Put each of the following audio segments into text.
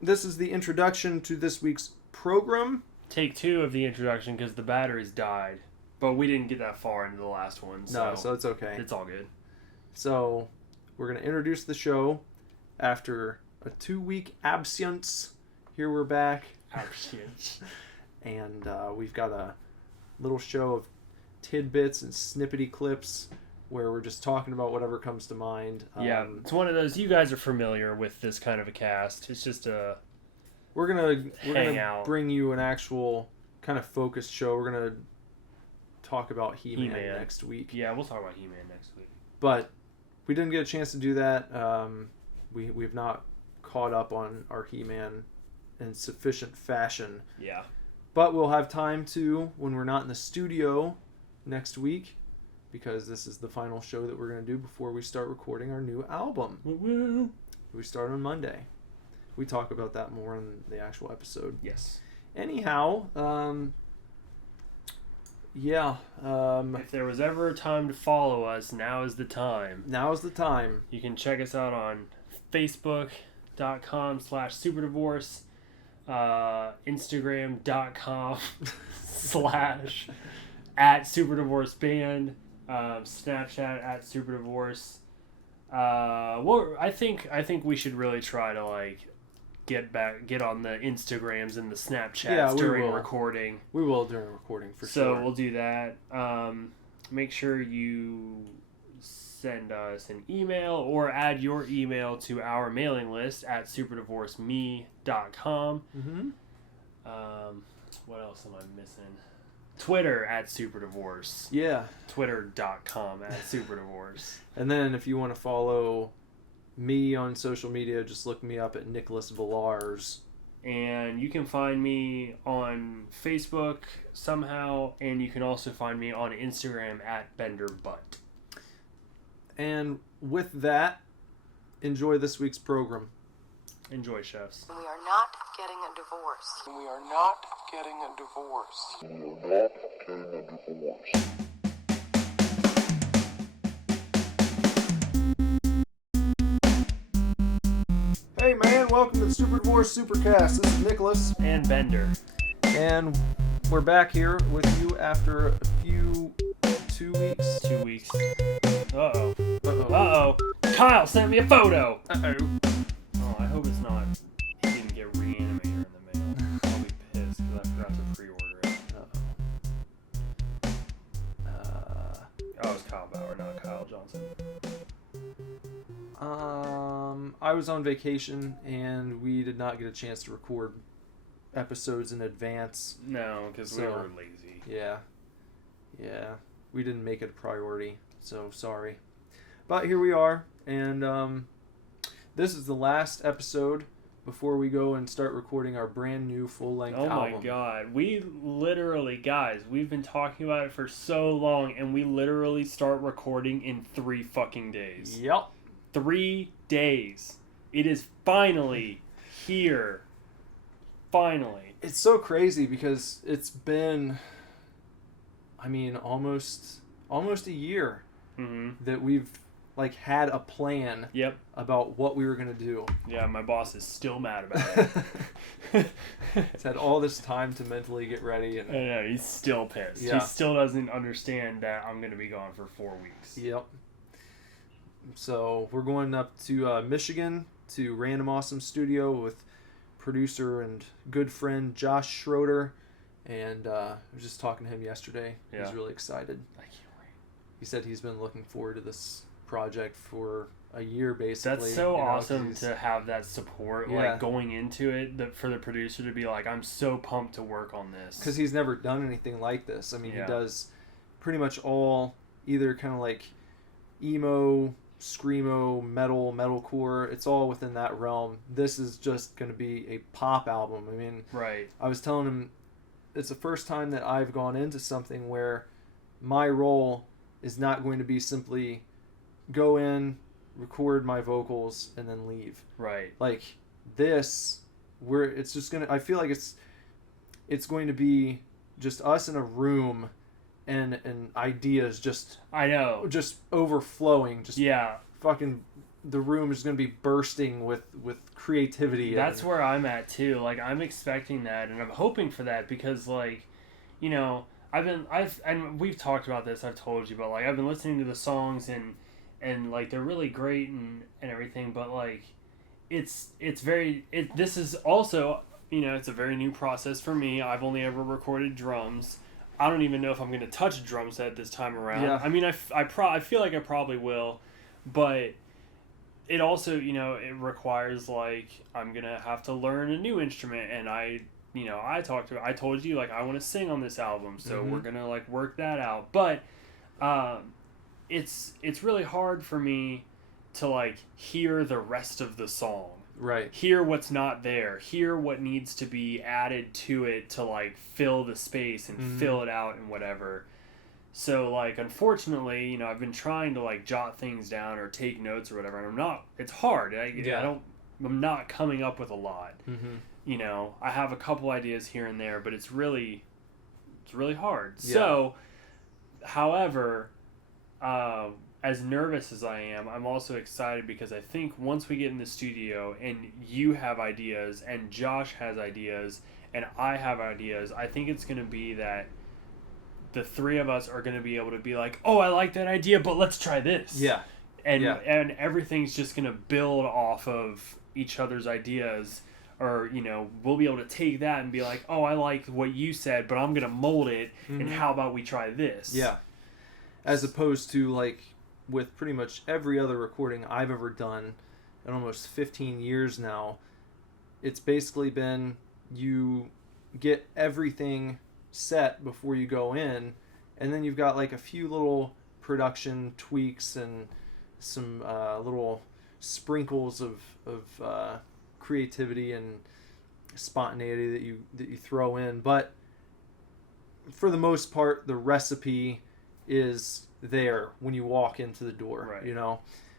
this is the introduction to this week's program. Take 2 of the introduction because the batteries died. But we didn't get that far into the last one. So it's okay. It's all good. So we're going to introduce the show after a 2-week absence. Here we're back. Absence. And we've got a little show of tidbits and snippety clips where we're just talking about whatever comes to mind. Yeah, it's one of those, you guys are familiar with this kind of a cast. It's just a We're gonna bring you an actual kind of focused show. We're gonna talk about He-Man next week. Yeah, we'll talk about He-Man next week. But we didn't get a chance to do that. We've not caught up on our He-Man in sufficient fashion. Yeah. But we'll have time to when we're not in the studio next week, because this is the final show that we're going to do before we start recording our new album. Woo-woo. We start on Monday. We talk about that more in the actual episode. Yes. Anyhow, if there was ever a time to follow us, now is the time. Now is the time. You can check us out on Facebook.com/SuperDivorce, Instagram.com/@SuperDivorceBand, Snapchat @SuperDivorce. Well, I think we should really try to get on the Instagrams and the Snapchats during recording. We will during recording for sure. So we'll do that. Make sure you send us an email or add your email to our mailing list at superdivorceme.com. Mm-hmm. What else am I missing? Twitter @SuperDivorce. Yeah. Twitter.com @SuperDivorce. And then if you want to follow me on social media, just look me up at Nicholas Villars. And you can find me on Facebook somehow, and you can also find me on Instagram @BenderButt. And with that, enjoy this week's program. Enjoy, chefs. We are not getting a divorce. We are not getting a divorce. We are not getting a divorce. Hey man, welcome to the Super Divorce SUPERCAST. This is Nicholas. And Bender. And we're back here with you after 2 weeks. 2 weeks. Uh-oh. Kyle sent me a photo. Uh-oh. Oh, I hope it's not. He didn't get Reanimator in the mail. I'll be pissed because I forgot to pre-order it. Oh, it's Kyle Bauer, not Kyle Johnson. I was on vacation and we did not get a chance to record episodes in advance. No, because we were lazy. Yeah. We didn't make it a priority, so sorry. But here we are, and this is the last episode before we go and start recording our brand new full-length album. Oh my god. We literally, guys, we've been talking about it for so long, and we literally start recording in 3 fucking days. Yep. 3 days. It is finally here. Finally. It's so crazy because it's been, almost a year that we've had a plan about what we were going to do. Yeah, my boss is still mad about it. He's had all this time to mentally get ready. And I know, he's still pissed. Yeah. He still doesn't understand that I'm going to be gone for 4 weeks. Yep. So we're going up to Michigan to Random Awesome Studio with producer and good friend Josh Schroeder. And I was just talking to him yesterday. Yeah. He's really excited. I can't wait. He said he's been looking forward to this project for a year, basically. That's so awesome to have that support, Yeah. going into it, for the producer to be like, I'm so pumped to work on this. Because he's never done anything like this. He Yeah. does pretty much all either kind of emo, screamo, metalcore. It's all within that realm. This is just going to be a pop album. Right. I was telling him it's the first time that I've gone into something where my role is not going to be simply go in, record my vocals, and then leave. Right. This, where it's just gonna, I feel like it's going to be just us in a room and ideas just I know. just overflowing, just Yeah. fucking the room is going to be bursting with creativity. That's where I'm at too. Like, I'm expecting that, and I'm hoping for that because, like, you know, and we've talked about this. I've told you, but like, I've been listening to the songs and like they're really great and everything, but like, this is also, you know, it's a very new process for me. I've only ever recorded drums. I don't even know if I'm going to touch a drum set this time around. Yeah. I mean, I feel like I probably will, but it also, you know, it requires, like, I'm going to have to learn a new instrument, and I told you, like, I want to sing on this album, so we're going to, like, work that out. But it's really hard for me to, like, hear the rest of the song. Right. Hear what's not there. Hear what needs to be added to it to, like, fill the space and fill it out and whatever. So, like, unfortunately, you know, I've been trying to, like, jot things down or take notes or whatever, and it's hard. I'm not coming up with a lot. Mm-hmm. You know, I have a couple ideas here and there, but it's really hard. Yeah. So, however, as nervous as I am, I'm also excited because I think once we get in the studio and you have ideas and Josh has ideas and I have ideas, I think it's going to be that the three of us are going to be able to be like, oh, I like that idea, but let's try this. Yeah. And everything's just going to build off of each other's ideas. Or, you know, we'll be able to take that and be like, oh, I like what you said, but I'm going to mold it, and how about we try this? Yeah. As opposed to, like, with pretty much every other recording I've ever done in almost 15 years now, it's basically been you get everything set before you go in, and then you've got, like, a few little production tweaks and some little sprinkles of creativity and spontaneity that you throw in, but for the most part the recipe is there when you walk into the door. Right. You know,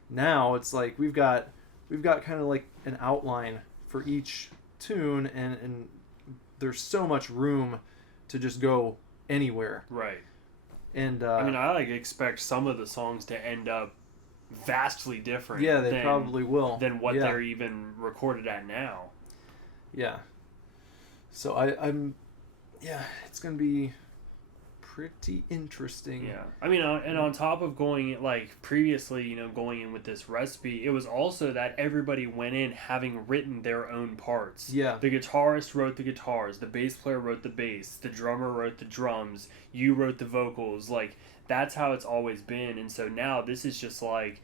now it's like we've got kind of like an outline for each tune, and there's so much room to just go anywhere. Right. And I mean, I like expect some of the songs to end up vastly different. Yeah, they probably will. Than what they're even recorded at now. Yeah. So I'm it's gonna be pretty interesting. Yeah, I mean, and on top of going, like, previously, you know, going in with this recipe, it was also that everybody went in having written their own parts. Yeah. The guitarist wrote the guitars, the bass player wrote the bass, the drummer wrote the drums, you wrote the vocals. Like, that's how it's always been. And so now this is just like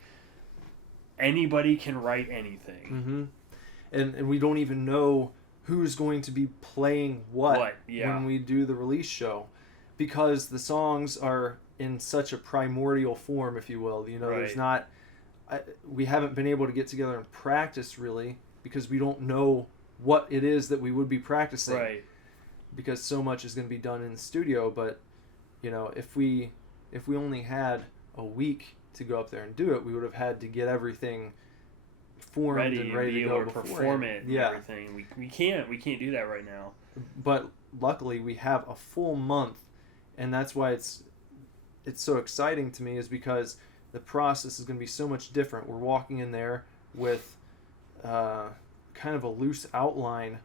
anybody can write anything. Mm-hmm. And we don't even know who's going to be playing what when we do the release show, because the songs are in such a primordial form, if you will. You know, Right. there's not... we haven't been able to get together and practice, really, because we don't know what it is that we would be practicing. Right. Because so much is going to be done in the studio. But, you know, if we only had a week to go up there and do it, we would have had to get everything formed and ready be to go able to perform it and everything. We can't do that right now. But luckily we have a full month, and that's why it's so exciting to me, is because the process is going to be so much different. We're walking in there with kind of a loose outline,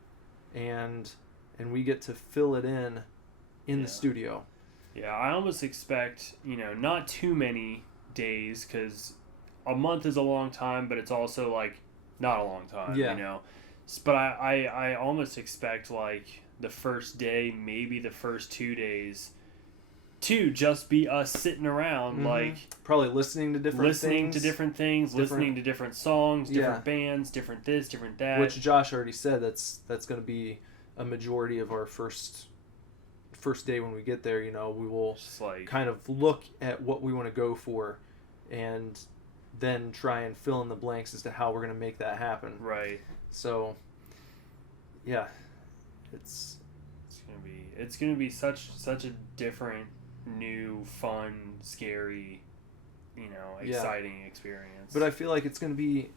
and we get to fill it in the studio. Yeah, I almost expect, you know, not too many days, because a month is a long time, but it's also, like, not a long time, you know. But I almost expect, like, the first day, maybe the first 2 days, to just be us sitting around, like... Probably listening to different things. Listening to different songs, different bands, different this, different that. Which Josh already said that's going to be a majority of our first day when we get there. You know, we will kind of look at what we want to go for, and then try and fill in the blanks as to how we're going to make that happen. Right. So, yeah, it's gonna be such a different, new, fun, scary, you know, exciting experience. But I feel like it's going to be,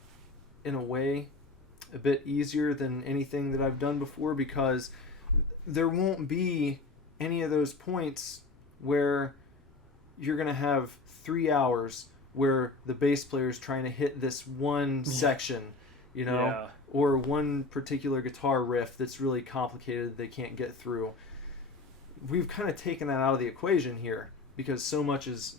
in a way, a bit easier than anything that I've done before, because there won't be any of those points where you're going to have 3 hours where the bass player is trying to hit this one section, you know, Yeah. or one particular guitar riff that's really complicated they can't get through. We've kind of taken that out of the equation here because so much it's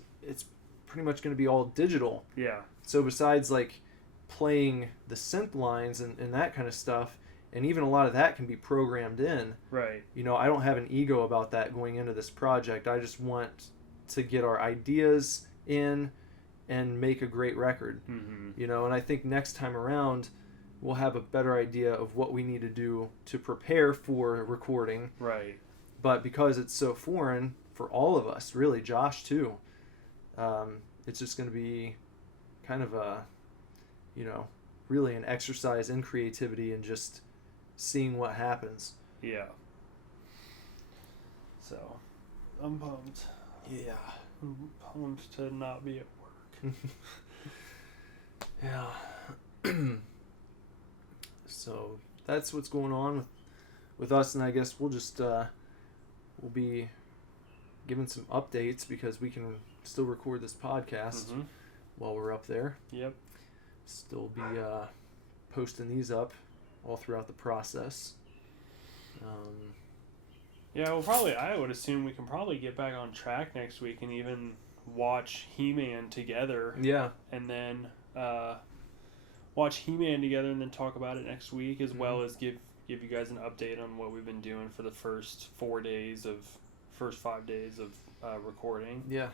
pretty much going to be all digital. Yeah. So besides like playing the synth lines and that kind of stuff, and even a lot of that can be programmed in. Right. You know, I don't have an ego about that going into this project. I just want to get our ideas in and make a great record. Mm-hmm. You know, and I think next time around we'll have a better idea of what we need to do to prepare for recording. Right. But because it's so foreign for all of us, really, Josh too, it's just going to be kind of a, you know, really an exercise in creativity and just seeing what happens. Yeah. So, I'm pumped. Yeah. I'm pumped to not be at work. Yeah. So that's what's going on with us, and I guess we'll just we'll be giving some updates because we can still record this podcast while we're up there. Yep. Still be posting these up all throughout the process. Yeah, well, probably, I would assume we can probably get back on track next week and even watch He-Man together. Yeah. And then watch He-Man together and then talk about it next week, as well as give you guys an update on what we've been doing for the first 5 days of recording. Yeah.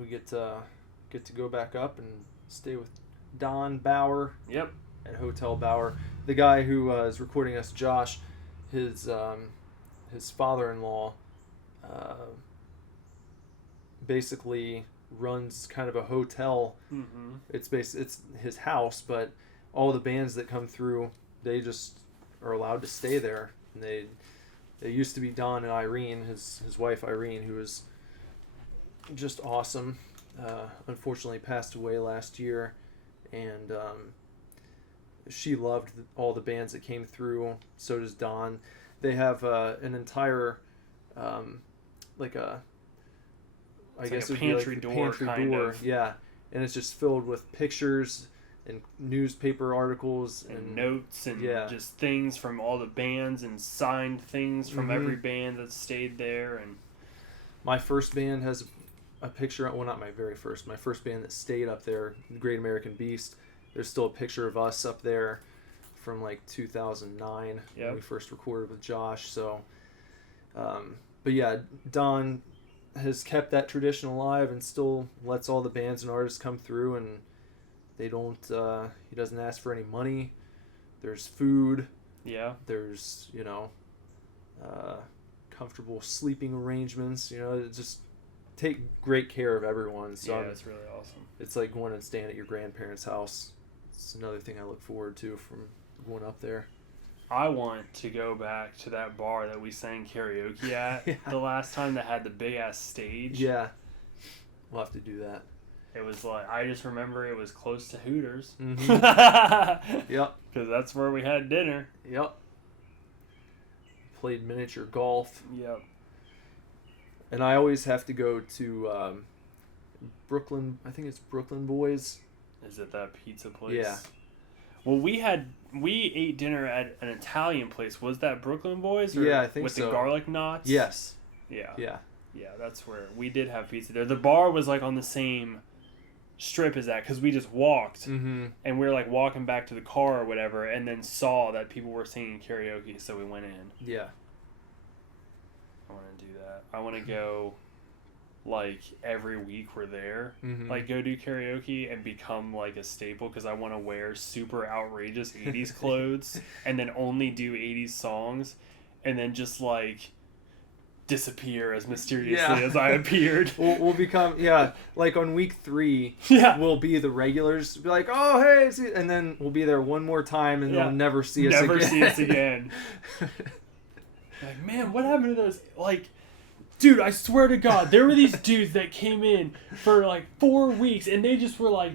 We get to go back up and stay with Don Bauer. Yep. At Hotel Bauer. The guy who is recording us, Josh, his father-in-law basically runs kind of a hotel. Mm-hmm. It's his house, but all the bands that come through, they just are allowed to stay there. And they used to be Don and Irene, his wife Irene, who was just awesome. Unfortunately passed away last year, and she loved all the bands that came through. So does Don. They have an entire I guess a pantry door kind of. Yeah, and it's just filled with pictures and newspaper articles and notes and yeah. just things from all the bands and signed things from every band that stayed there. And my first band has a picture. Well, not my very first. My first band that stayed up there, the Great American Beast. There's still a picture of us up there from like 2009 when we first recorded with Josh. So, but yeah, Don has kept that tradition alive and still lets all the bands and artists come through, and they don't. He doesn't ask for any money. There's food. Yeah. There's comfortable sleeping arrangements. Just take great care of everyone. So yeah, it's really awesome. It's like going and staying at your grandparents' house. It's another thing I look forward to from going up there. I want to go back to that bar that we sang karaoke at the last time that had the big ass stage. Yeah. We'll have to do that. It was like, I just remember it was close to Hooters. Mm-hmm. Yep. Because that's where we had dinner. Yep. Played miniature golf. Yep. And I always have to go to Brooklyn. I think it's Brooklyn Boys. Is it that pizza place? Yeah. Well, we ate dinner at an Italian place. Was that Brooklyn Boys? Or yeah, I think with so. the garlic knots? Yes. Yeah. Yeah. Yeah, that's where we did have pizza there. The bar was like on the same strip as that because we just walked and we were like walking back to the car or whatever, and then saw that people were singing karaoke, so we went in. Yeah. I want to do that. I want to go like every week we're there, like go do karaoke and become like a staple because I want to wear super outrageous 80s clothes and then only do 80s songs and then just like disappear as mysteriously as I appeared. We'll become like on week 3 we'll be the regulars, be like, oh hey, and then we'll be there one more time and they'll never see us again. Like, man, what happened to those, like, dude, I swear to God, there were these dudes that came in for like 4 weeks and they just were like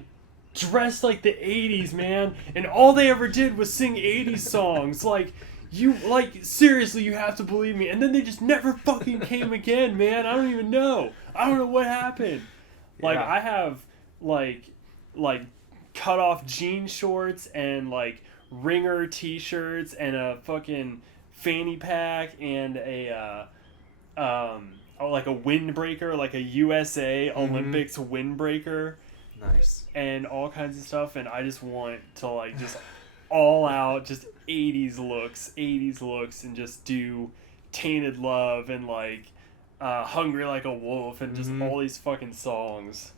dressed like the 80s, man, and all they ever did was sing 80s songs. Like, You, like, seriously, you have to believe me. And then they just never fucking came again, man. I don't even know. I don't know what happened. Like, Yeah. I have, like, cut off jean shorts and, like, ringer t-shirts and a fucking fanny pack and a, like a windbreaker, like a USA Olympics windbreaker. Nice. And all kinds of stuff. And I just want to, like, just all out, just 80s looks, and just do Tainted Love and, like, Hungry Like a Wolf and just all these fucking songs.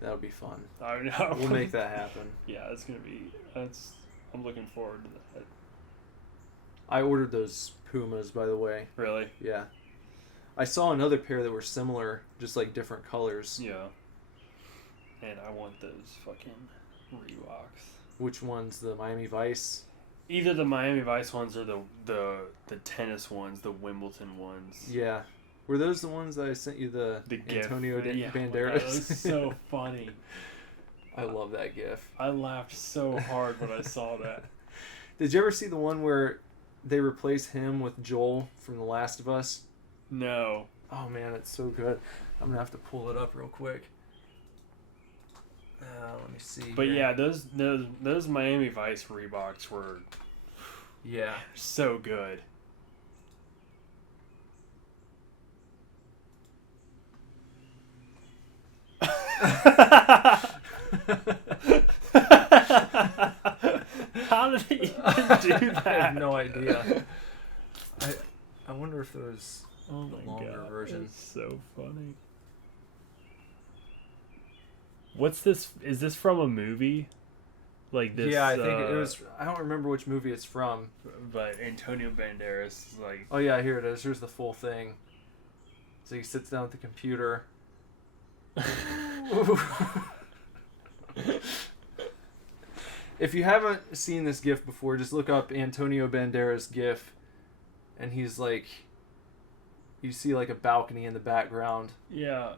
That would be fun. I know. We'll make that happen. Yeah, it's gonna be. I'm looking forward to that. I ordered those Pumas, by the way. Really? Yeah. I saw another pair that were similar, just like different colors. Yeah. And I want those fucking Reeboks. Which one's the Miami Vice? Either the Miami Vice ones or the tennis ones, the Wimbledon ones. Yeah. Were those the ones that I sent you the Antonio GIF. Banderas? That was so funny. I love that GIF. I laughed so hard when I saw that. Did you ever see the one where they replace him with Joel from The Last of Us? No. Oh man, it's so good. I'm gonna have to pull it up real quick. Let me see. But here. yeah, those Miami Vice Reeboks were Yeah. so good. How did he even do that? I have no idea. I wonder if there's Oh the my longer god, version. that's so funny. What's this? Is this from a movie? Like this? Yeah, I think it was. I don't remember which movie it's from. But Antonio Banderas is like. Oh yeah, here it is. Here's the full thing. So he sits down at the computer. If you haven't seen this GIF before, just look up Antonio Banderas GIF, and he's like, you see like a balcony in the background. Yeah,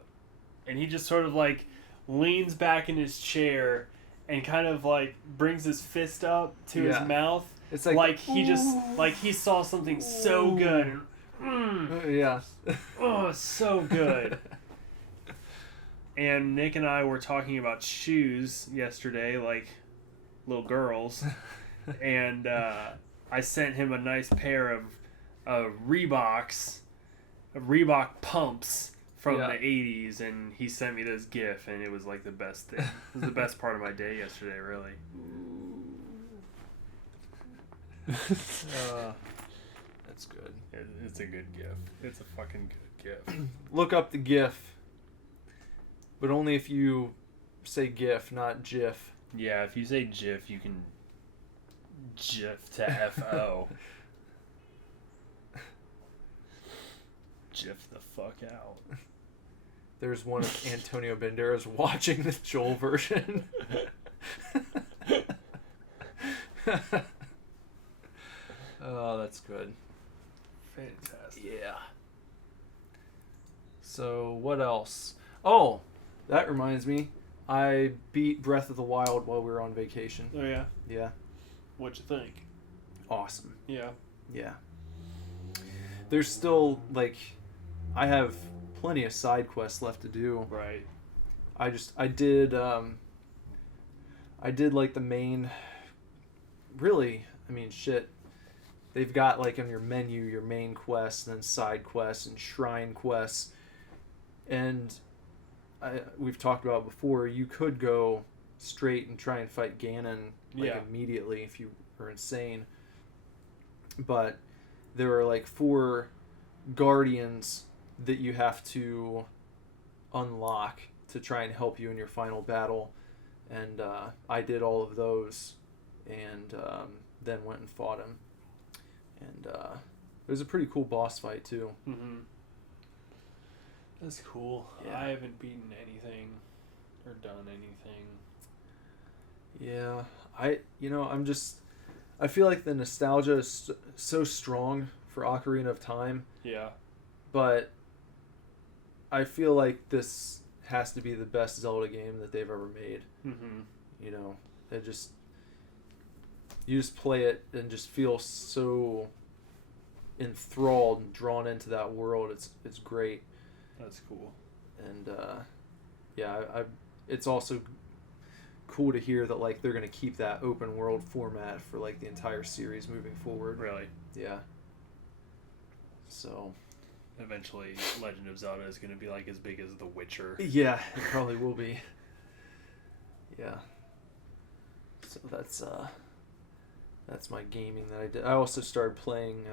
and he just sort of like leans back in his chair and kind of like brings his fist up to his mouth. It's Like he just like he saw something so good. Yeah. Oh, it's so good. And Nick and I were talking about shoes yesterday, like little girls, and I sent him a nice pair of Reeboks, Reebok pumps from the 80s, and he sent me this GIF, and it was like the best thing. It was the best part of my day yesterday, really. That's good. It's a good GIF. It's a fucking good GIF. Look up the GIF, but only if you say GIF, not GIF. Yeah, if you say GIF, you can GIF to FO. GIF the fuck out. There's one of Antonio Banderas watching the Joel version. Oh, that's good. Fantastic. Yeah. So, what else? Oh, that reminds me. I beat Breath of the Wild while we were on vacation. Oh, yeah? Yeah. What'd you think? Awesome. Yeah. Yeah. There's still, like, I have plenty of side quests left to do. Right. I did like the main, really, I mean, shit. They've got like on your menu, your main quests, and then side quests and shrine quests. And we've talked about before, you could go straight and try and fight Ganon like immediately if you are insane. But there are like 4 guardians that you have to unlock to try and help you in your final battle. And I did all of those and then went and fought him. And it was a pretty cool boss fight too. Mm-hmm. That's cool. Yeah. I haven't beaten anything or done anything. Yeah, I feel like the nostalgia is so strong for Ocarina of Time. Yeah. But I feel like this has to be the best Zelda game that they've ever made. Mm-hmm. You know, you just play it and just feel so enthralled and drawn into that world. It's great. That's cool. And I it's also cool to hear that like they're gonna keep that open world format for like the entire series moving forward. Really? Yeah. So eventually Legend of Zelda is gonna be like as big as The Witcher. Yeah, it probably will be. Yeah. So that's my gaming that I did. I also started playing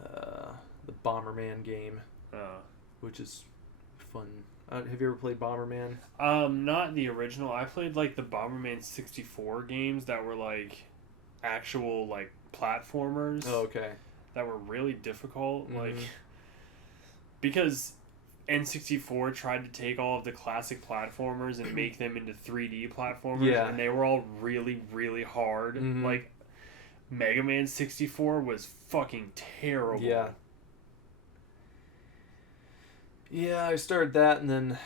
the Bomberman game, which is fun. Have you ever played Bomberman? Not the original. I played like the Bomberman 64 games that were like actual like platformers. Oh, okay. That were really difficult, like because N64 tried to take all of the classic platformers and make them into 3D platformers, and they were all really, really hard. Like Mega Man 64 was fucking terrible. Yeah. Yeah, I started that, and then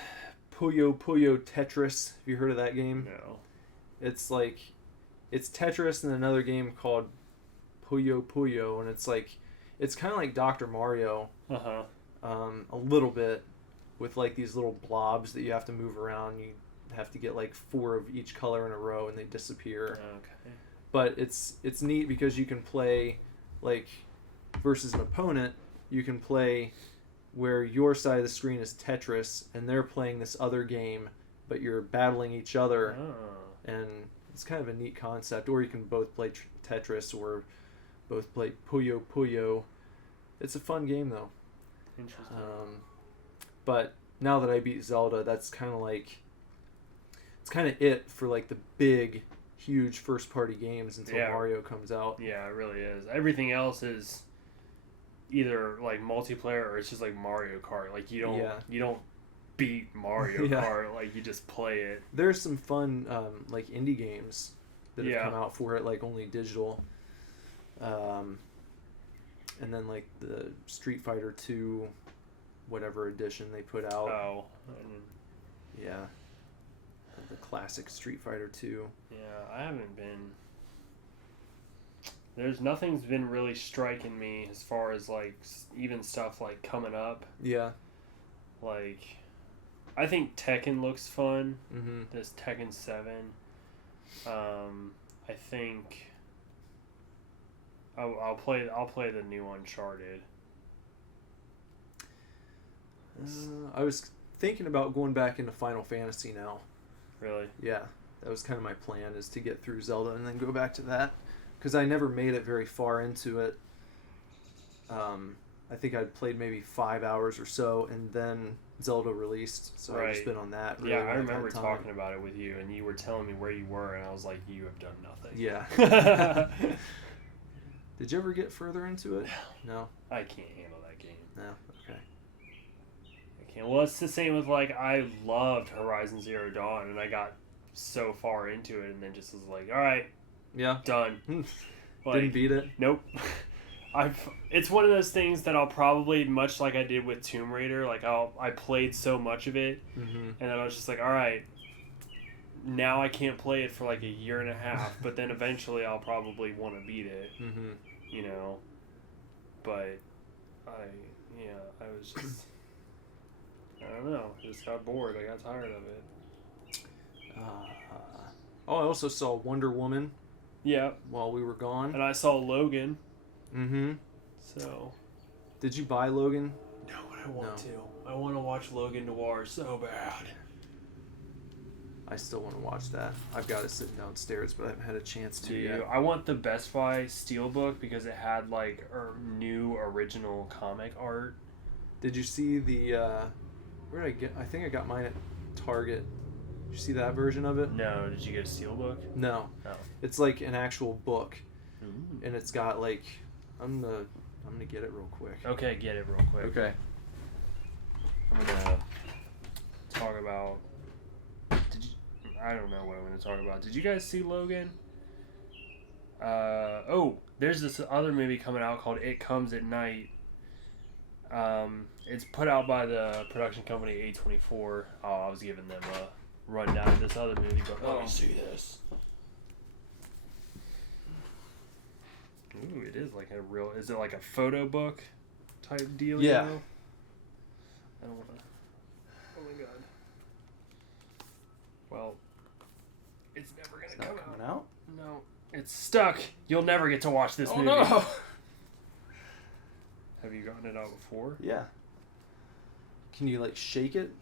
Puyo Puyo Tetris. Have you heard of that game? No. It's like, it's Tetris and another game called Puyo Puyo, and it's kind of like Dr. Mario. A little bit, with like these little blobs that you have to move around. You have to get like 4 of each color in a row, and they disappear. Okay. But it's neat because you can play like versus an opponent. You can play where your side of the screen is Tetris and they're playing this other game, but you're battling each other, and it's kind of a neat concept. Or you can both play Tetris or both play Puyo Puyo. It's a fun game though. Interesting. But now that I beat Zelda, that's kind of like, it's kind of it for like the big, huge first party games until Mario comes out. Yeah, it really is. Everything else is either like multiplayer or it's just like Mario Kart. Like you don't beat Mario Kart, like you just play it. There's some fun like indie games that have come out for it, like only digital. And then like the Street Fighter 2 whatever edition they put out. Oh. Yeah. The classic Street Fighter 2. Yeah, I haven't been... Nothing's been really striking me as far as like even stuff like coming up. Yeah. Like, I think Tekken looks fun. Mm-hmm. This Tekken 7. I think I'll play the new Uncharted. I was thinking about going back into Final Fantasy now. Really? Yeah, that was kind of my plan, is to get through Zelda and then go back to that, because I never made it very far into it. I think I'd played maybe 5 hours or so, and then Zelda released, so I've just been on that. Really I remember talking about it with you, and you were telling me where you were, and I was like, you have done nothing. Yeah. Did you ever get further into it? No. I can't handle that game. No. Okay. I can't. Well, it's the same with like I loved Horizon Zero Dawn, and I got so far into it, and then just was like, all right, done. Like, didn't beat it. Nope. It's one of those things that I'll probably, much like I did with Tomb Raider, like I played so much of it, and then I was just like, all right, now I can't play it for like a year and a half, but then eventually I'll probably want to beat it, you know. But I was just, I don't know, I just got bored. I got tired of it. I also saw Wonder Woman. Yeah. While we were gone. And I saw Logan. Mm-hmm. So. Did you buy Logan? No, but I want to. I want to watch Logan Noir so bad. I still want to watch that. I've got it sitting downstairs, but I haven't had a chance to yet. I want the Best Buy Steelbook because it had like new original comic art. Did you see the? Where did I get? I think I got mine at Target. Did you see that version of it? No. Did you get a Steelbook? No. Oh. It's like an actual book, and it's got like, I'm gonna get it real quick. Okay, get it real quick. Okay. I'm gonna talk about. I don't know what I'm gonna talk about. Did you guys see Logan? There's this other movie coming out called It Comes at Night. It's put out by the production company A24. Oh, I was giving them a rundown of this other movie, but let me see this. like a real... Is it like a photo book type deal? Yeah. You know? I don't want to... Oh my god. Well, it's never going to Not come coming out. out? No. It's stuck. You'll never get to watch this movie. No! Have you gotten it out before? Yeah. Can you like shake it?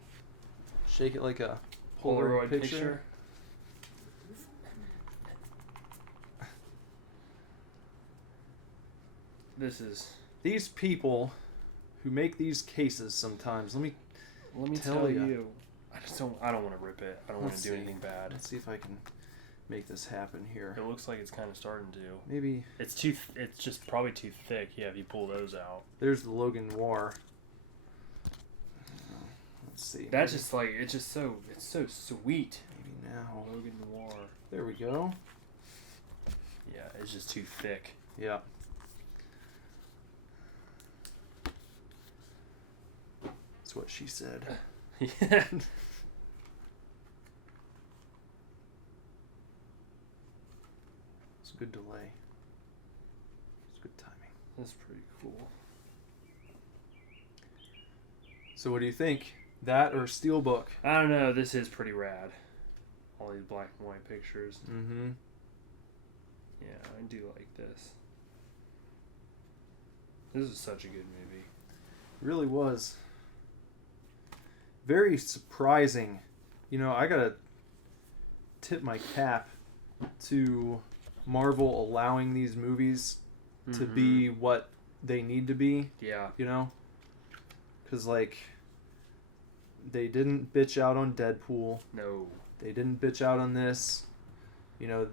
Shake it like a Polaroid picture? This is... These people who make these cases sometimes, let me tell you. I don't want to rip it. I don't want Let's to do see. anything bad. Let's see if I can make this happen here. It looks like it's kind of starting to. Maybe It's just probably too thick. Yeah, if you pull those out. there's the Logan Noir. Let's see. That's just like it's so sweet. Maybe now. Logan Noir. There we go. Yeah, it's just too thick. Yeah. That's what she said. Yeah. It's a good delay. It's good timing. That's pretty cool. So what do you think? That or Steelbook? I don't know. This is pretty rad. All these black and white pictures. Mm-hmm. Yeah, I do like this. This is such a good movie. Really was. Very surprising. You know, I gotta tip my cap to Marvel allowing these movies to be what they need to be. Yeah. You know? Because, like, they didn't bitch out on Deadpool. No. They didn't bitch out on this. You know,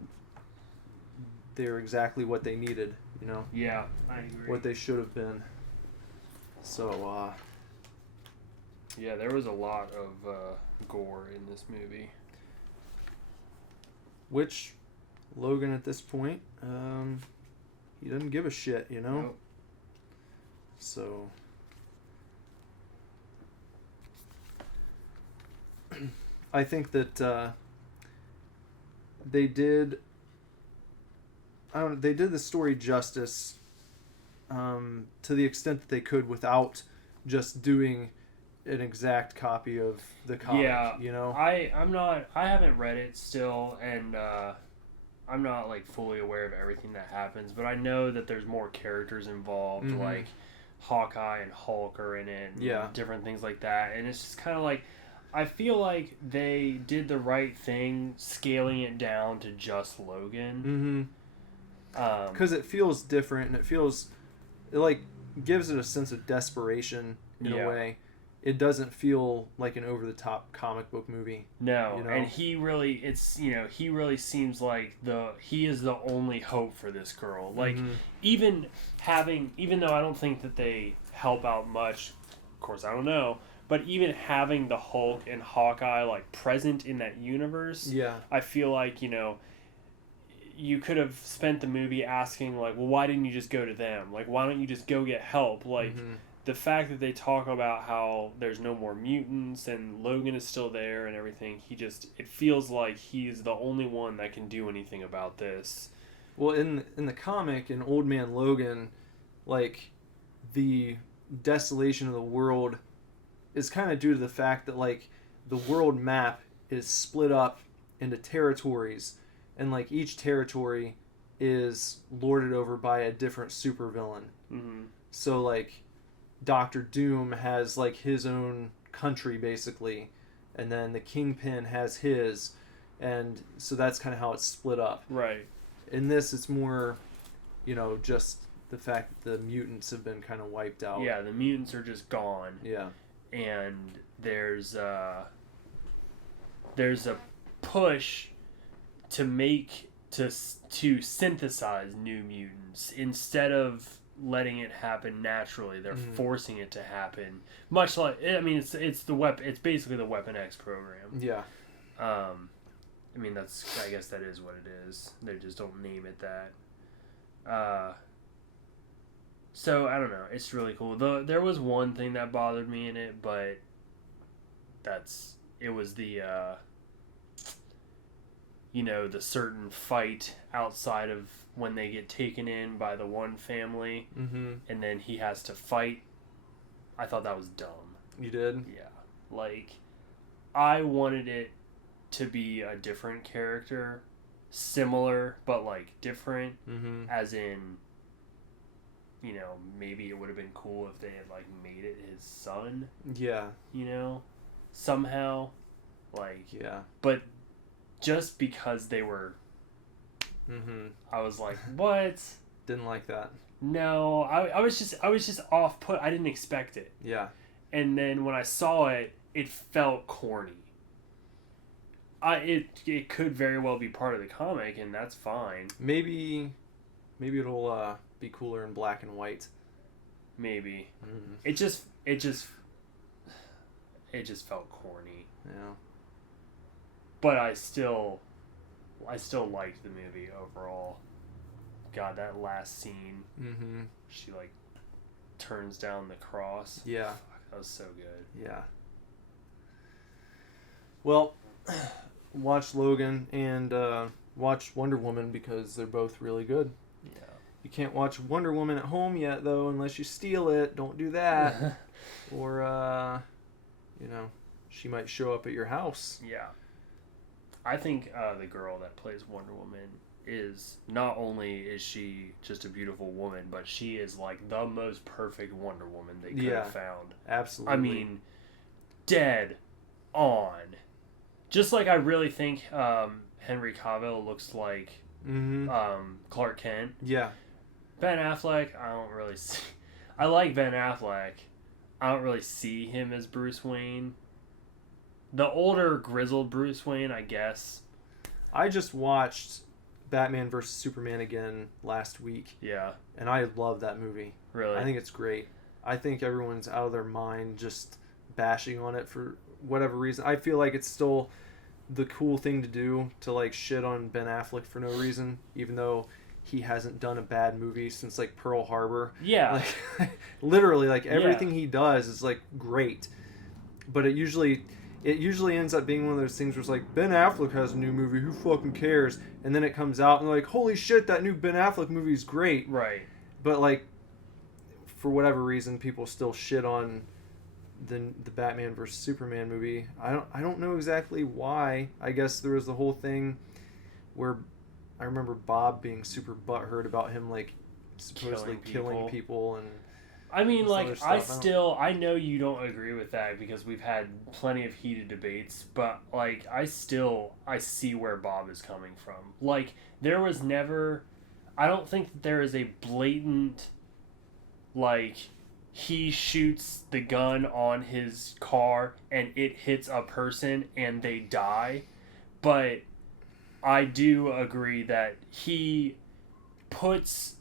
they're exactly what they needed, you know? Yeah, I agree. What they should have been. So, Yeah, there was a lot of gore in this movie. which Logan at this point, he doesn't give a shit, you know? Nope. So... I think that they did the story justice to the extent that they could without just doing an exact copy of the comic. Yeah, you know. I haven't read it still, and I'm not like fully aware of everything that happens, but I know that there's more characters involved, Mhm. like Hawkeye and Hulk are in it, and Yeah. different things like that, and it's just kind of like I feel like they did the right thing scaling it down to just Logan. Mm-hmm. Because it feels different, and it like gives it a sense of desperation in a way. It doesn't feel like an over-the-top comic book movie. No, you know? and he really seems like he is the only hope for this girl. Like even though I don't think that they help out much, of course I don't know, but even having the Hulk and Hawkeye like present in that universe, I feel like, you could have spent the movie asking like, well, why didn't you just go to them? Like, why don't you just go get help? Like, the fact that they talk about how there's no more mutants and Logan is still there and everything, it feels like he's the only one that can do anything about this. Well, in the comic, in Old Man Logan, like, the desolation of the world is kind of due to the fact that, like, the world map is split up into territories, and, like, each territory is lorded over by a different supervillain. Mm-hmm. So, like, Doctor Doom has, like, his own country, basically, and then the Kingpin has his, and so that's kind of how it's split up. Right. In this, it's more, just the fact that the mutants have been kind of wiped out. Yeah, the mutants are just gone. Yeah. And there's a push to synthesize new mutants instead of letting it happen naturally. They're forcing it to happen, much like it's basically the Weapon X program. Yeah. I guess that is what it is. They just don't name it that. So I don't know. It's really cool. There was one thing that bothered me in it, but it was the the certain fight outside of when they get taken in by the one family, and then he has to fight. I thought that was dumb. You did? Yeah. Like, I wanted it to be a different character, similar, but, like, different, as in, maybe it would have been cool if they had, like, made it his son. Yeah. Somehow. Like, yeah. But just because they were, I was like, what? Didn't like that. No, I was just off put. I didn't expect it. Yeah. And then when I saw it, it felt corny. It could very well be part of the comic, and that's fine. Maybe it'll be cooler in black and white. Maybe. It just felt corny. Yeah. But I still liked the movie overall. God, that last scene. She like turns down the cross. Yeah. Fuck, that was so good. Yeah. Well, watch Logan and watch Wonder Woman because they're both really good. Yeah. You can't watch Wonder Woman at home yet though unless you steal it. Don't do that. Or she might show up at your house. Yeah. I think the girl that plays Wonder Woman is, not only is she just a beautiful woman, but she is like the most perfect Wonder Woman they could have found. Absolutely. I mean, dead on. Just like I really think Henry Cavill looks like Clark Kent. Yeah. Ben Affleck, I don't really see. I like Ben Affleck. I don't really see him as Bruce Wayne. The older, grizzled Bruce Wayne, I guess. I just watched Batman vs. Superman again last week. Yeah. And I love that movie. Really? I think it's great. I think everyone's out of their mind just bashing on it for whatever reason. I feel like it's still the cool thing to do to like shit on Ben Affleck for no reason, even though he hasn't done a bad movie since like Pearl Harbor. Yeah. Like literally like everything he does is like great. But it usually ends up being one of those things where it's like, Ben Affleck has a new movie, who fucking cares? And then it comes out and they're like, holy shit, that new Ben Affleck movie is great. Right. But like, for whatever reason, people still shit on the Batman vs. Superman movie. I don't know exactly why. I guess there was the whole thing where I remember Bob being super butthurt about him like supposedly killing people and I mean, like, I know you don't agree with that because we've had plenty of heated debates, but, like, I see where Bob is coming from. Like, there was never, I don't think that there is a blatant, like, he shoots the gun on his car and it hits a person and they die, but I do agree that he puts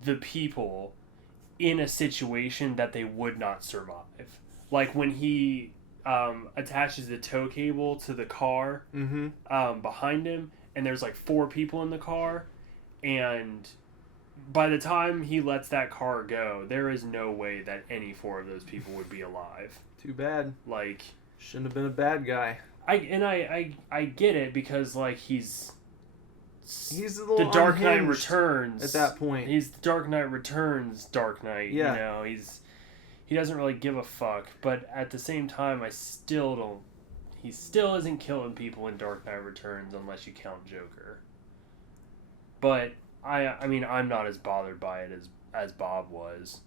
the people in a situation that they would not survive. Like when he attaches the tow cable to the car behind him, and there's like 4 people in the car, and by the time he lets that car go, there is no way that any 4 of those people would be alive. Too bad. Like, shouldn't have been a bad guy. I get it because like he's the Dark Knight Returns at that point. He's the Dark Knight Returns Dark Knight. Yeah. He doesn't really give a fuck, but at the same time, he still isn't killing people in Dark Knight Returns unless you count Joker. But I mean, I'm not as bothered by it as Bob was.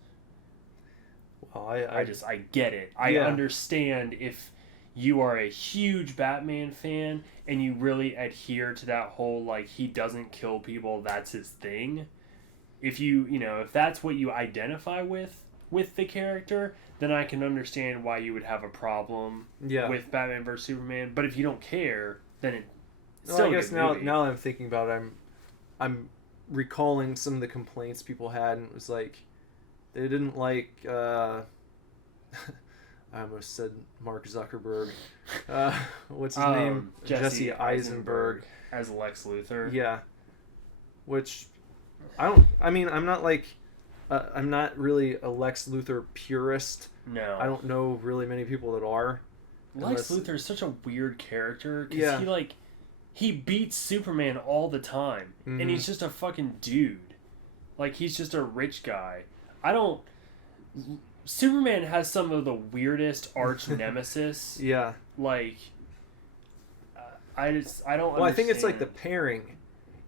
Well, I get it. I understand if you are a huge Batman fan and you really adhere to that whole, like, he doesn't kill people, that's his thing. If if that's what you identify with the character, then I can understand why you would have a problem with Batman vs. Superman. But if you don't care, then it's still I guess now that I'm thinking about it, I'm recalling some of the complaints people had, and it was like, they didn't like, I almost said Mark Zuckerberg. What's his name? Jesse Eisenberg as Lex Luthor. Yeah. Which I'm not like I'm not really a Lex Luthor purist. No. I don't know really many people that are. Lex Luthor is such a weird character because he beats Superman all the time, and he's just a fucking dude. Like, he's just a rich guy. Superman has some of the weirdest arch nemesis. Yeah. Like, I don't understand. Well, I think it's like the pairing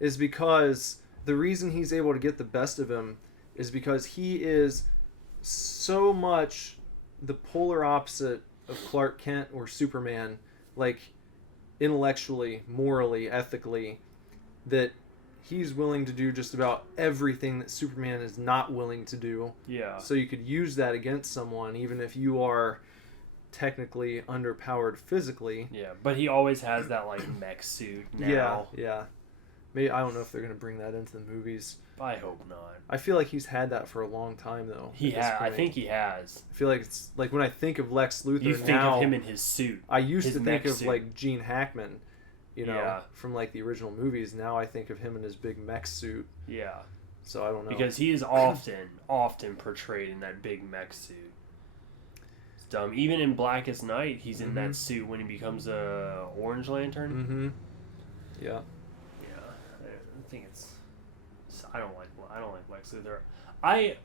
is because the reason he's able to get the best of him is because he is so much the polar opposite of Clark Kent or Superman, like intellectually, morally, ethically, that he's willing to do just about everything that Superman is not willing to do. Yeah. So you could use that against someone, even if you are technically underpowered physically. Yeah, but he always has that, like, mech suit now. Yeah. Maybe, I don't know if they're going to bring that into the movies. I hope not. I feel like he's had that for a long time, though. I think he has. I feel like it's like when I think of Lex Luthor You think now, of him in his suit. I used to think of suit. like Gene Hackman, Yeah. from like the original movies. Now I think of him in his big mech suit. Yeah. So I don't know. Because he is often portrayed in that big mech suit. It's dumb. Even in Blackest Night, he's in that suit when he becomes a Orange Lantern. Mm-hmm. Yeah. Yeah. I think it's... I don't like Lex Luthor. I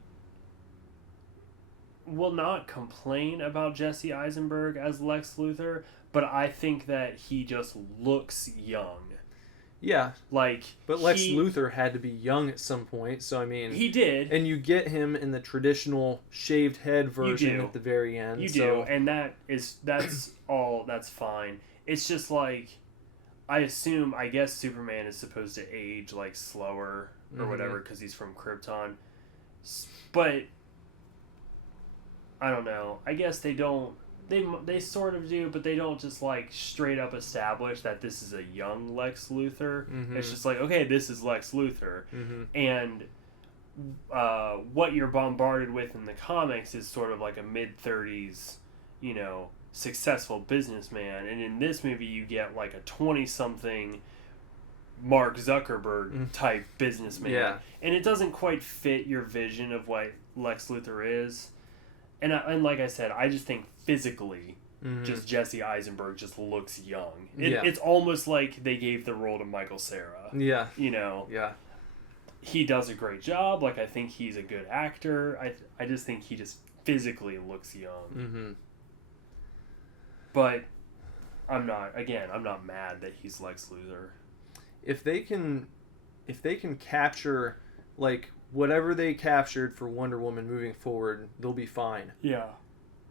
will not complain about Jesse Eisenberg as Lex Luthor, but I think that he just looks young. Yeah. Like, but Lex Luthor had to be young at some point, so I mean... He did. And you get him in the traditional shaved head version at the very end. You do, and that's fine. It's just like, I guess Superman is supposed to age, like, slower or whatever because he's from Krypton. But, I don't know. I guess they don't... They sort of do, but they don't just, like, straight up establish that this is a young Lex Luthor. It's just like, okay, this is Lex Luthor. And what you're bombarded with in the comics is sort of like a mid-30s, successful businessman. And in this movie, you get, like, a 20-something Mark Zuckerberg type businessman. Yeah. And it doesn't quite fit your vision of what Lex Luthor is. And like I said, I just think physically, just Jesse Eisenberg just looks young. It's almost like they gave the role to Michael Cera. Yeah. Yeah. He does a great job. Like, I think he's a good actor. I just think he just physically looks young. But I'm not mad that he's Lex Luthor. If they can capture, like, whatever they captured for Wonder Woman moving forward, they'll be fine. Yeah.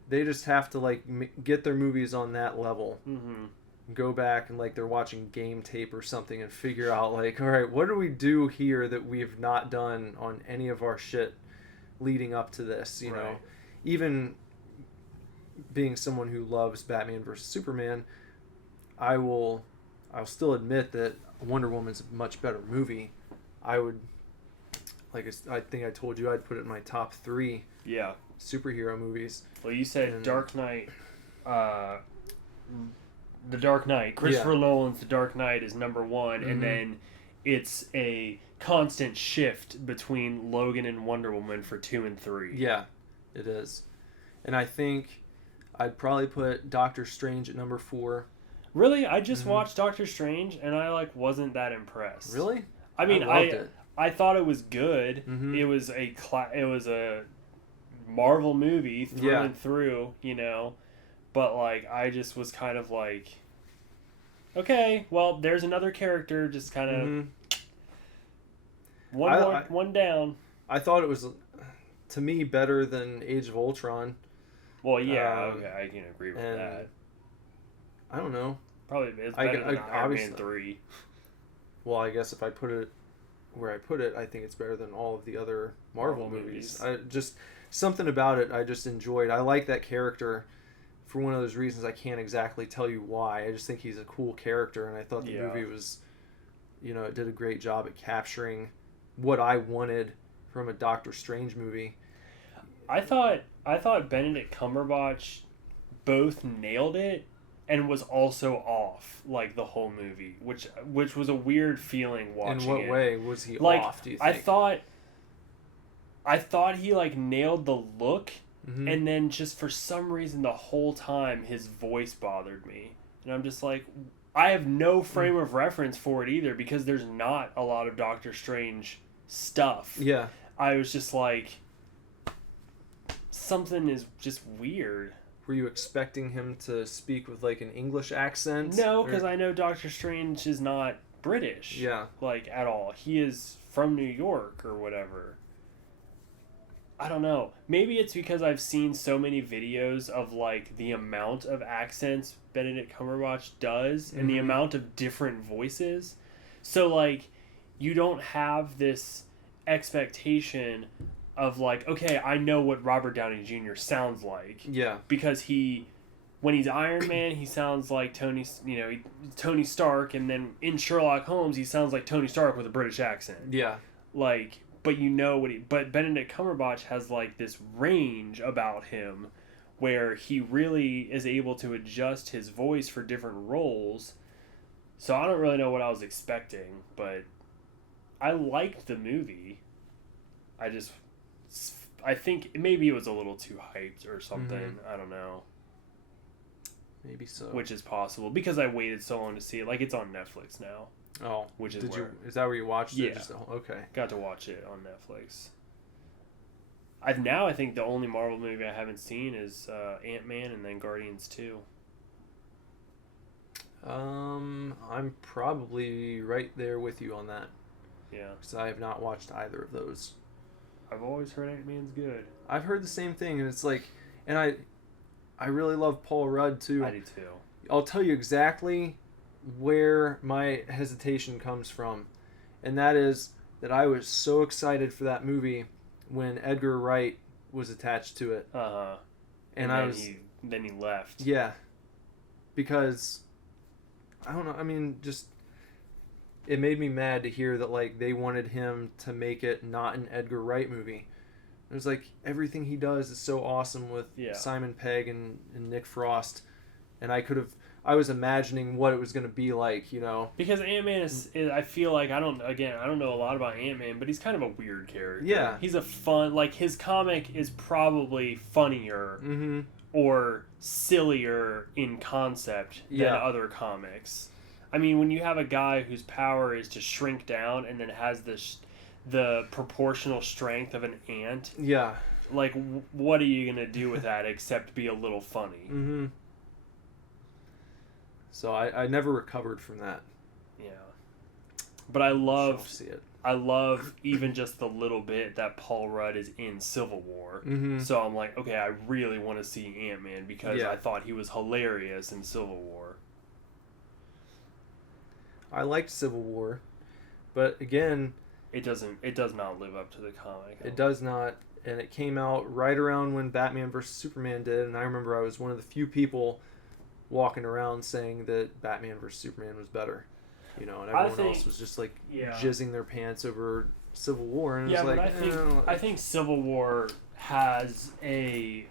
They just have to, like, get their movies on that level. Go back and, like, they're watching game tape or something and figure out, like, all right, what do we do here that we've not done on any of our shit leading up to this, you know? Even being someone who loves Batman versus Superman, I'll still admit that Wonder Woman's a much better movie. I think I told you I'd put it in my top 3 superhero movies. Well, you said Dark Knight, The Dark Knight. Christopher Nolan's The Dark Knight is number 1, and then it's a constant shift between Logan and Wonder Woman for 2 and 3. Yeah, it is. And I think I'd probably put Doctor Strange at number 4. Really? I just watched Doctor Strange, and I, wasn't that impressed. Really? I mean, I loved it. I thought it was good. It was a Marvel movie through and through, But, I just was kind of like, okay, well, there's another character just kind of one down. I thought it was, to me, better than Age of Ultron. Well, yeah, okay, I can agree with that. I don't know. Probably it's better than Iron Man 3. Well, I guess if I put it where I put it, I think it's better than all of the other Marvel movies. Something about it I just enjoyed. I like that character for one of those reasons. I can't exactly tell you why. I just think he's a cool character, and I thought the movie was, it did a great job at capturing what I wanted from a Doctor Strange movie. I thought Benedict Cumberbatch both nailed it and was also off, the whole movie, which was a weird feeling watching it. In what way was he off, do you think? I thought he, nailed the look, and then just for some reason the whole time his voice bothered me. And I'm just like, I have no frame of reference for it either because there's not a lot of Doctor Strange stuff. Yeah. I was just like, something is just weird. Were you expecting him to speak with like an English accent? No, because I know Doctor Strange is not British. Yeah. Like, at all. He is from New York or whatever. I don't know. Maybe it's because I've seen so many videos of, like, the amount of accents Benedict Cumberbatch does and the amount of different voices. So, like, you don't have this expectation of, like, okay, I know what Robert Downey Jr. sounds like. Yeah. Because when he's Iron Man, he sounds like Tony Stark, and then in Sherlock Holmes, he sounds like Tony Stark with a British accent. Yeah. Like, but but Benedict Cumberbatch has, like, this range about him where he really is able to adjust his voice for different roles. So I don't really know what I was expecting, but I liked the movie. I think maybe it was a little too hyped or something. I don't know. Maybe so. Which is possible because I waited so long to see it. Like, it's on Netflix now. Oh, which is is that where you watched it? Yeah. Okay. Got to watch it on Netflix. I think the only Marvel movie I haven't seen is Ant-Man and then Guardians 2. I'm probably right there with you on that. Yeah. Because I have not watched either of those. I've always heard Ant-Man's good. I've heard the same thing, and it's like, and I really love Paul Rudd too. I do too. I'll tell you exactly where my hesitation comes from, and that is that I was so excited for that movie when Edgar Wright was attached to it. Uh-huh. And then he left. Yeah. Because I don't know, I mean, just it made me mad to hear that, like, they wanted him to make it not an Edgar Wright movie. It was like everything he does is so awesome with Simon Pegg and Nick Frost, and I was imagining what it was going to be like, you know. Because Ant-Man is I feel like I don't know a lot about Ant-Man, but he's kind of a weird character. Yeah. He's a fun, like, his comic is probably funnier or sillier in concept than other comics. I mean, when you have a guy whose power is to shrink down and then has the proportional strength of an ant. Yeah. Like, what are you going to do with that except be a little funny? Mm-hmm. So I never recovered from that. Yeah. But I love see it. I love even just the little bit that Paul Rudd is in Civil War. So I'm like, okay, I really want to see Ant-Man because I thought he was hilarious in Civil War. I liked Civil War, but again, it does not live up to the comic. It does not, and it came out right around when Batman vs Superman did, and I remember I was one of the few people walking around saying that Batman vs Superman was better, you know, and everyone else was just like jizzing their pants over Civil War, and it was like, I think Civil War has a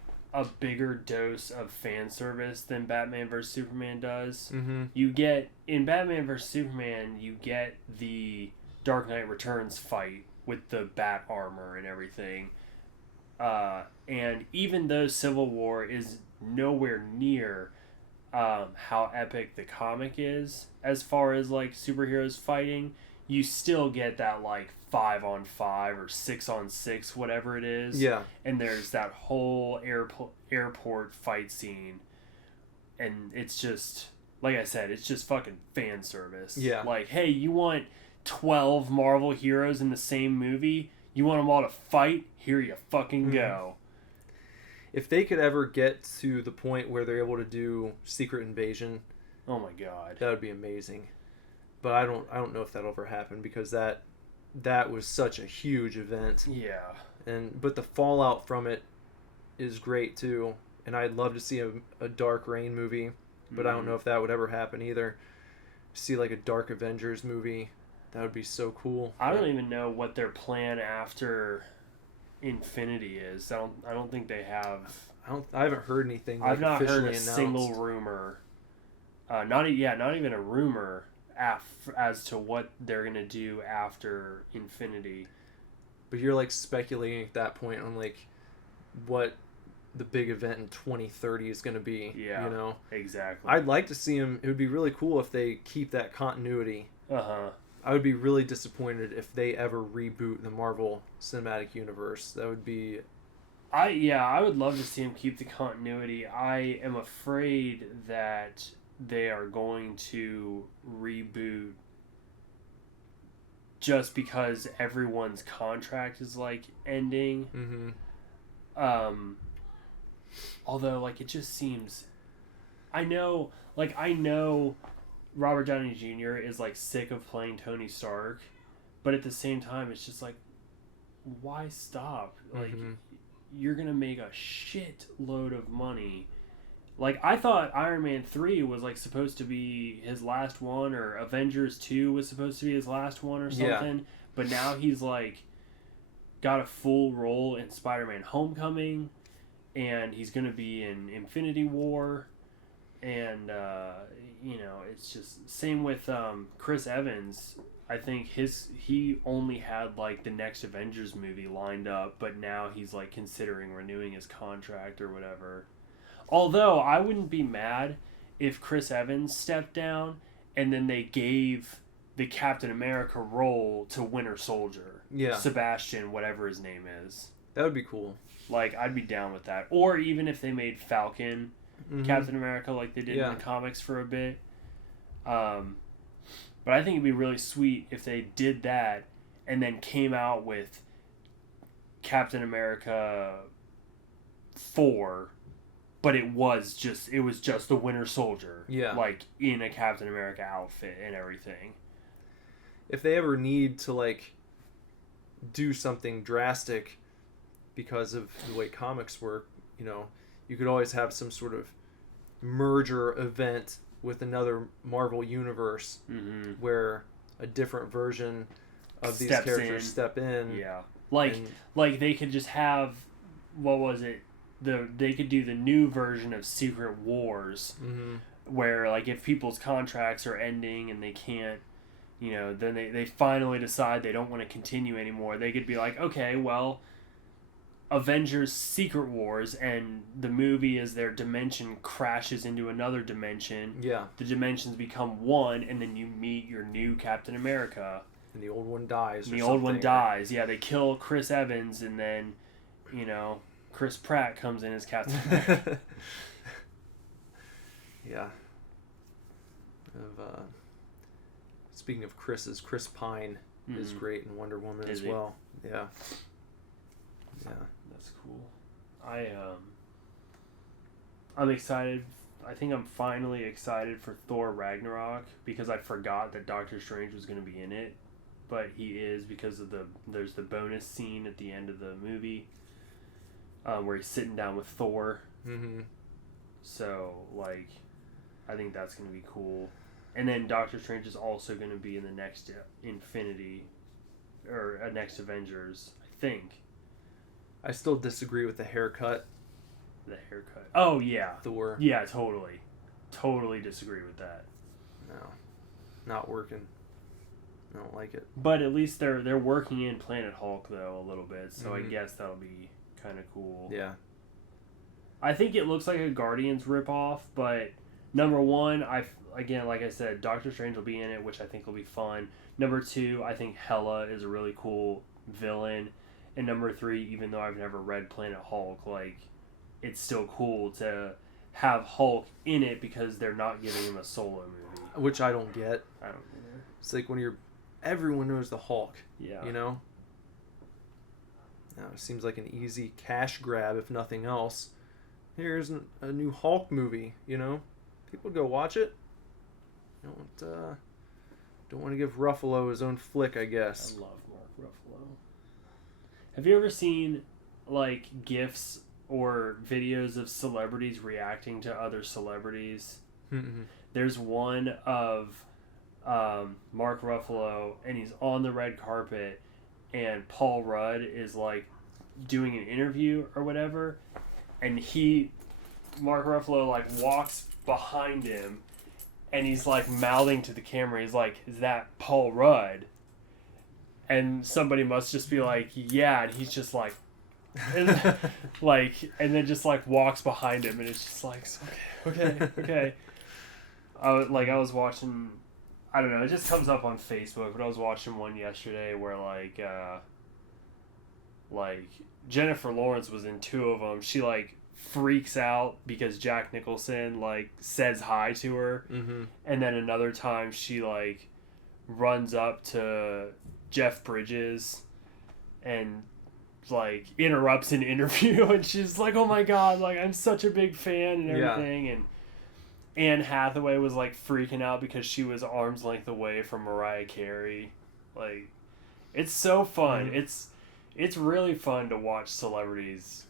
bigger dose of fan service than Batman vs Superman does. You get in Batman vs Superman, you get the Dark Knight Returns fight with the bat armor and everything, and even though Civil War is nowhere near how epic the comic is as far as, like, superheroes fighting, you still get that, like, 5-on-5 or 6-on-6, whatever it is. Yeah. And there's that whole airport fight scene. And it's just, like I said, it's just fucking fan service. Yeah. Like, hey, you want 12 Marvel heroes in the same movie? You want them all to fight? Here you fucking go. If they could ever get to the point where they're able to do Secret Invasion, oh my god, that would be amazing. But I don't know if that'll ever happen because that was such a huge event. Yeah. But the fallout from it is great too. And I'd love to see a Dark Reign movie, but I don't know if that would ever happen either. See, like, a Dark Avengers movie, that would be so cool. I don't even know what their plan after Infinity is. I don't think they have. I haven't heard anything. Like, I've not heard a announced. single rumor. Not even a rumor as to what they're gonna do after Infinity. But you're, like, speculating at that point on, like, what the big event in 2030 is going to be. Yeah. You know? Exactly. I'd like to see them. It would be really cool if they keep that continuity. Uh-huh. I would be really disappointed if they ever reboot the Marvel Cinematic Universe. That would be... I would love to see him keep the continuity. I am afraid that they are going to reboot just because everyone's contract is like ending. Mm-hmm. Although like it just seems, I know Robert Downey Jr. is like sick of playing Tony Stark, but at the same time it's just like, why stop? Like, you're gonna make a shit load of money. Like, I thought Iron Man 3 was like supposed to be his last one, or Avengers 2 was supposed to be his last one or something. Yeah. But now he's like got a full role in Spider-Man Homecoming, and he's gonna be in Infinity War, and you know, it's just same with Chris Evans. I think he only had like the next Avengers movie lined up, but now he's like considering renewing his contract or whatever. Although I wouldn't be mad if Chris Evans stepped down and then they gave the Captain America role to Winter Soldier. Yeah. Sebastian, whatever his name is. That would be cool. Like, I'd be down with that. Or even if they made Falcon Captain America like they did in the comics for a bit. But I think it'd be really sweet if they did that and then came out with Captain America 4, but it was just the Winter Soldier. Yeah. Like, in a Captain America outfit and everything. If they ever need to, like, do something drastic because of the way comics work, you know, you could always have some sort of merger event with another Marvel universe where a different version of these characters step in. Yeah. Like they could just have, what was it? They could do the new version of Secret Wars where, like, if people's contracts are ending and they can't, you know, then they finally decide they don't want to continue anymore. They could be like, okay, well, Avengers Secret Wars, and the movie is their dimension crashes into another dimension. Yeah. The dimensions become one, and then you meet your new Captain America. And the old one dies. And the old one dies. Yeah, they kill Chris Evans, and then, you know, Chris Pratt comes in as Captain America. Yeah. Speaking of Chris's, Chris Pine is great in Wonder Woman as well. Yeah. Yeah. That's cool. I'm excited. I think I'm finally excited for Thor Ragnarok because I forgot that Doctor Strange was going to be in it, but he is because of there's the bonus scene at the end of the movie where he's sitting down with Thor. So, like, I think that's going to be cool. And then Doctor Strange is also going to be in the next next Avengers, I think. I still disagree with the haircut. The haircut. Oh, yeah. Thor. Yeah, totally. Totally disagree with that. No. Not working. I don't like it. But at least they're working in Planet Hulk, though, a little bit. So I guess that'll be kind of cool. Yeah. I think it looks like a Guardians ripoff, but number one, again, like I said, Doctor Strange will be in it, which I think will be fun. Number two, I think Hela is a really cool villain. And number three, even though I've never read Planet Hulk, like, it's still cool to have Hulk in it because they're not giving him a solo movie. Which I don't get. I don't either. It's like when everyone knows the Hulk. Yeah. You know? Now, it seems like an easy cash grab, if nothing else. Here's a new Hulk movie, you know? People go watch it. Don't want to give Ruffalo his own flick, I guess. I love Mark Ruffalo. Have you ever seen, like, GIFs or videos of celebrities reacting to other celebrities? There's one of Mark Ruffalo, and he's on the red carpet, and Paul Rudd is, like, doing an interview or whatever, and Mark Ruffalo, like, walks behind him, and he's, like, mouthing to the camera. He's like, is that Paul Rudd? And somebody must just be like, yeah, and he's just like, And and then just like walks behind him, and it's just like, okay. I was watching, I don't know, it just comes up on Facebook, but I was watching one yesterday where like Jennifer Lawrence was in two of them. She like freaks out because Jack Nicholson like says hi to her, and then another time she like runs up to Jeff Bridges and like interrupts an interview, and she's like, oh my god, like I'm such a big fan and everything. And Anne Hathaway was like freaking out because she was arm's length away from Mariah Carey. Like, it's so fun. It's really fun to watch celebrities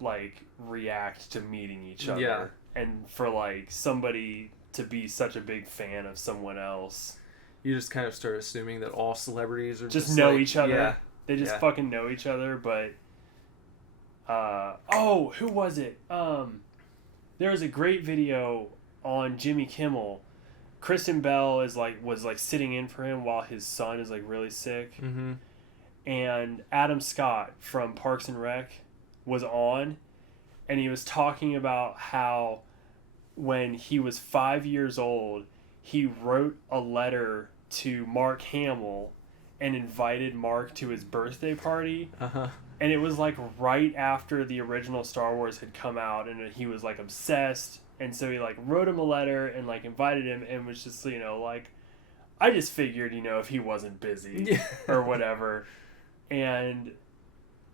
like react to meeting each other, and for like somebody to be such a big fan of someone else. You just kind of start assuming that all celebrities are just know like, each other. Yeah, they just fucking know each other. But who was it? There was a great video on Jimmy Kimmel. Kristen Bell was like sitting in for him while his son is like really sick. And Adam Scott from Parks and Rec was on, and he was talking about how when he was 5 years old, he wrote a letter to Mark Hamill and invited Mark to his birthday party. And it was like right after the original Star Wars had come out, and he was like obsessed. And so he like wrote him a letter and like invited him, and was just, you know, like, I just figured, you know, if he wasn't busy or whatever. And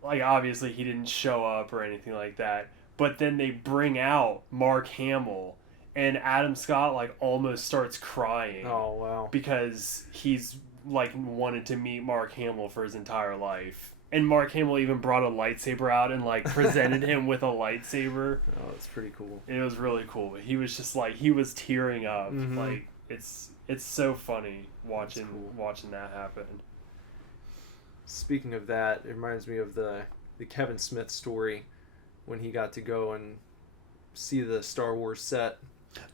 like obviously he didn't show up or anything like that. But then they bring out Mark Hamill, and Adam Scott like almost starts crying. Oh wow. Because he's like wanted to meet Mark Hamill for his entire life. And Mark Hamill even brought a lightsaber out and like presented him with a lightsaber. Oh, that's pretty cool. It was really cool. But he was just like, he was tearing up. Like it's so funny watching that happen. Speaking of that, it reminds me of the Kevin Smith story when he got to go and see the Star Wars set.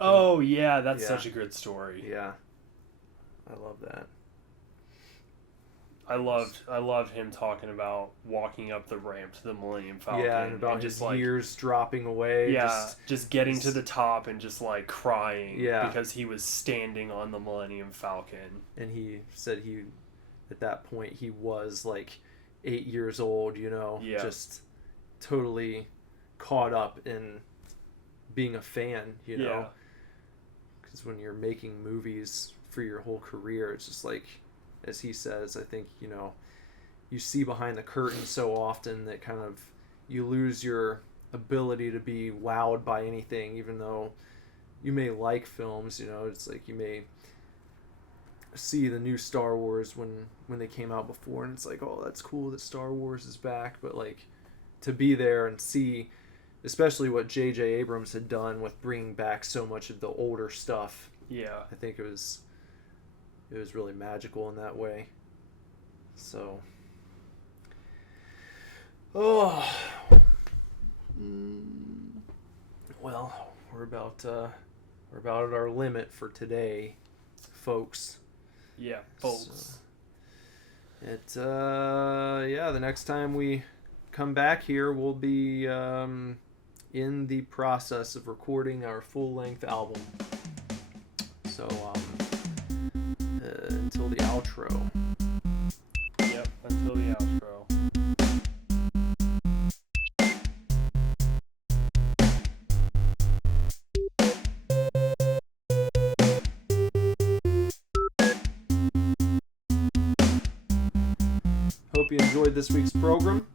Oh yeah, that's such a good story. Yeah. I love that. I loved him talking about walking up the ramp to the Millennium Falcon. Yeah, and about just his years dropping away. Yeah, just getting to the top and just like crying. Yeah. Because he was standing on the Millennium Falcon. And he said at that point, he was like 8 years old, you know, just totally caught up in being a fan, you know. Because when you're making movies for your whole career, it's just like, as he says, I think, you know, you see behind the curtain so often that kind of you lose your ability to be wowed by anything, even though you may like films, you know. It's like you may see the new Star Wars when they came out before, and it's like, oh, that's cool that Star Wars is back. But like, to be there and see, especially what J.J. Abrams had done with bringing back so much of the older stuff, I think it was really magical in that way. So, well, we're about at our limit for today, folks. Yeah, folks. So, the next time we come back here, we'll be in the process of recording our full-length album. So, until the outro. Yep, until the outro. Hope you enjoyed this week's program.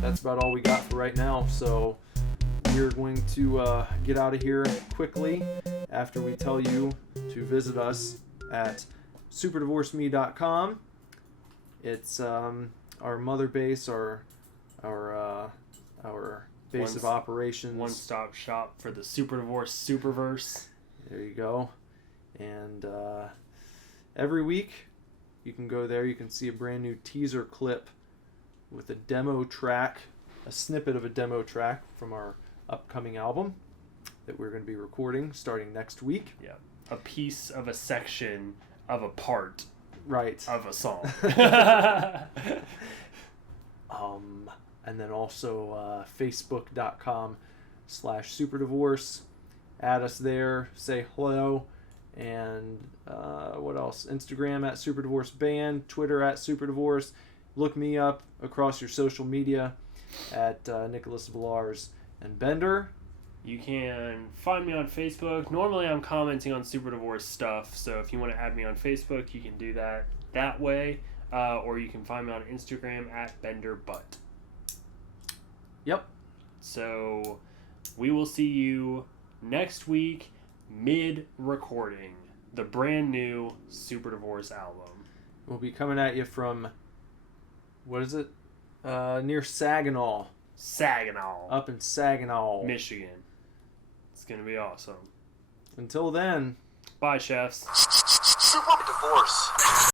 That's about all we got for right now. So we're going to get out of here quickly after we tell you to visit us at superdivorceme.com. It's our mother base, our base of operations. One-stop shop for the Super Divorce Superverse. There you go. And every week you can go there. You can see a brand new teaser clip with a demo track, a snippet of a demo track from our upcoming album that we're going to be recording starting next week. Yeah. A piece of a section of a part right of a song. And then also facebook.com/superdivorce. Add us there, say hello. And what else? Instagram @superdivorceband, Twitter @superdivorce. Look me up across your social media at Nicholas Villars and Bender. You can find me on Facebook. Normally I'm commenting on Super Divorce stuff, so if you want to add me on Facebook, you can do that way. Or you can find me on Instagram @BenderButt. Yep. So we will see you next week, mid-recording the brand new Super Divorce album. We'll be coming at you from, what is it? Near Saginaw. Saginaw. Up in Saginaw, Michigan. It's going to be awesome. Until then. Bye, chefs. Super Divorce.